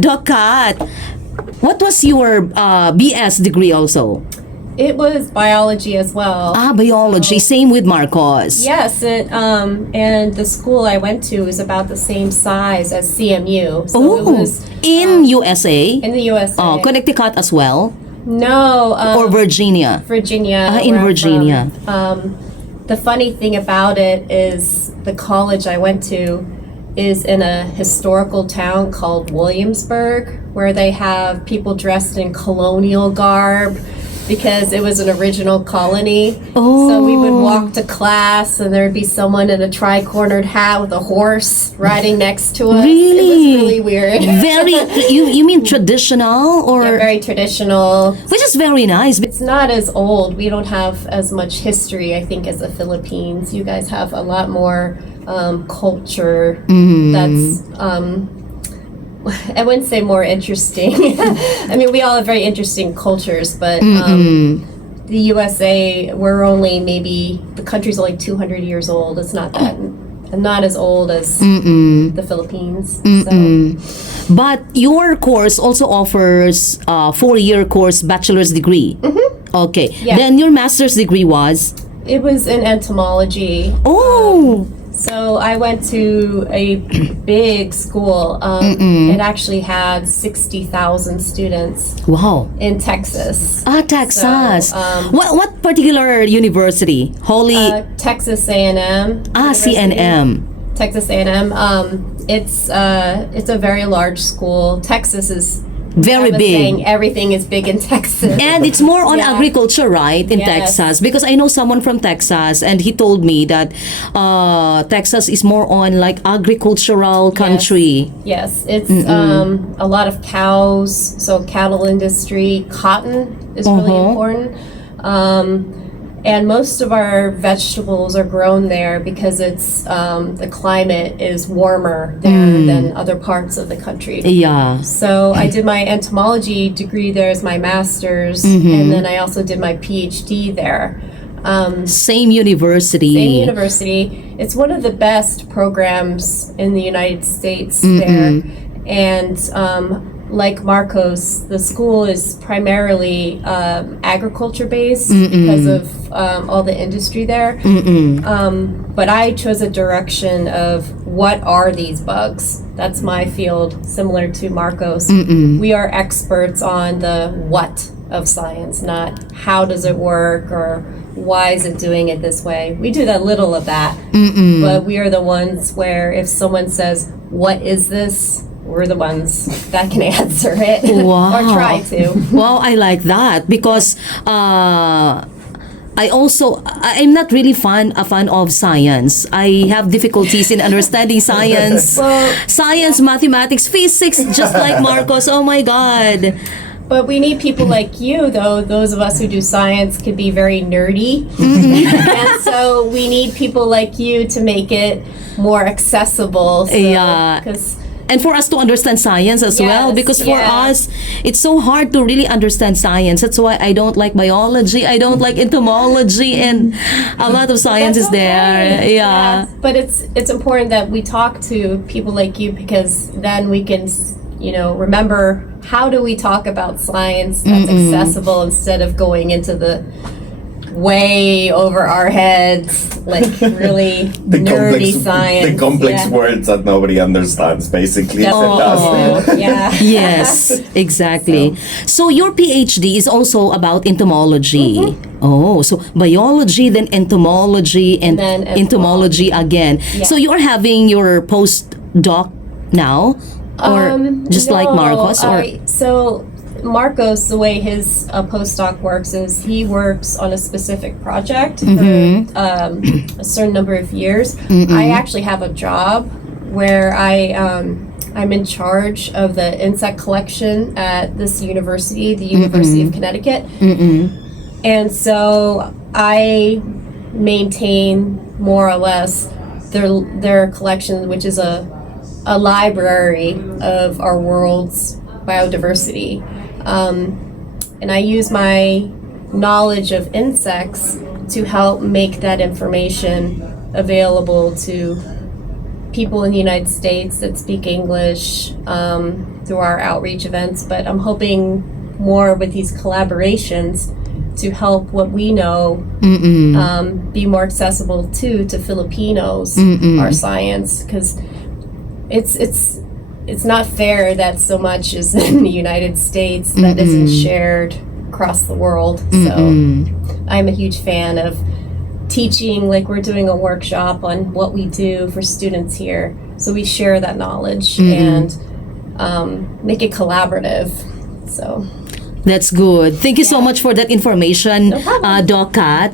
Doc Kat, what was your BS degree also? It was biology as well. Biology. Same with Marcos. Yes, and the school I went to is about the same size as CMU. So it was in USA? in the U.S.A. Oh, Connecticut as well? No. Or Virginia? Virginia. In where I'm Virginia. from. The funny thing about it is the college I went to is in a historical town called Williamsburg, where they have people dressed in colonial garb because it was an original colony. Oh. So we would walk to class and there'd be someone in a tri-cornered hat with a horse riding next to us. Really? It was really weird. Very, you mean traditional or? Yeah, very traditional. Which is very nice. It's not as old. We don't have as much history, I think, as the Philippines. You guys have a lot more culture that's I wouldn't say more interesting. I mean, we all have very interesting cultures, but the USA, we're only maybe, the country's only 200 years old. It's not that, not as old as the Philippines. So. But your course also offers a 4-year course bachelor's degree. Okay. Yeah. Then your master's degree was? It was in entomology. Oh! So I went to a big school. It actually had 60,000 students. Wow. In Texas. Texas. So, what particular university? Texas A&M. CNM. Texas A&M. It's a very large school. Texas is very big. Saying everything is big in Texas. And it's more on agriculture, right, in Texas? Because I know someone from Texas, and he told me that Texas is more on like agricultural country. Yes, it's a lot of cows, so cattle industry. Cotton is really important. And most of our vegetables are grown there because it's the climate is warmer there than other parts of the country. Yeah. So I did my entomology degree there as my master's, and then I also did my PhD there. Same university. Same university. It's one of the best programs in the United States there. And like Marcos, the school is primarily agriculture based because of all the industry there. But I chose a direction of what are these bugs? That's my field, similar to Marcos. We are experts on the what of science, not how does it work or why is it doing it this way. We do that little of that, but we are the ones where if someone says, what is this? We're the ones that can answer it or try to. Wow, I like that because I'm not really a fan of science. I have difficulties in understanding science. Science, mathematics, physics, just like Marcos. Oh my God. But we need people like you, though. Those of us who do science can be very nerdy. And so we need people like you to make it more accessible. So, and for us to understand science as well, because for us, it's so hard to really understand science. That's why I don't like biology, I don't like entomology, and a lot of science is there. Yeah. But it's important that we talk to people like you because then we can, remember how do we talk about science that's accessible instead of going into the way over our heads, like really nerdy science. The complex words that nobody understands, basically. Yes, exactly. So your PhD is also about entomology. Oh, so biology, then entomology, and then entomology again. So you're having your postdoc now? Or just like Marcos? So Marcos, the way his postdoc works is he works on a specific project for a certain number of years. I actually have a job where I'm in charge of the insect collection at this university, the University of Connecticut. And so I maintain more or less their collection, which is a library of our world's biodiversity. And I use my knowledge of insects to help make that information available to people in the United States that speak English, through our outreach events, but I'm hoping more with these collaborations to help what we know be more accessible to Filipinos, our science, because it's not fair that so much is in the United States that isn't shared across the world. So I'm a huge fan of teaching, like we're doing a workshop on what we do for students here. So we share that knowledge and make it collaborative. So That's good. Thank you so much for that information, No problem. Doc Kat.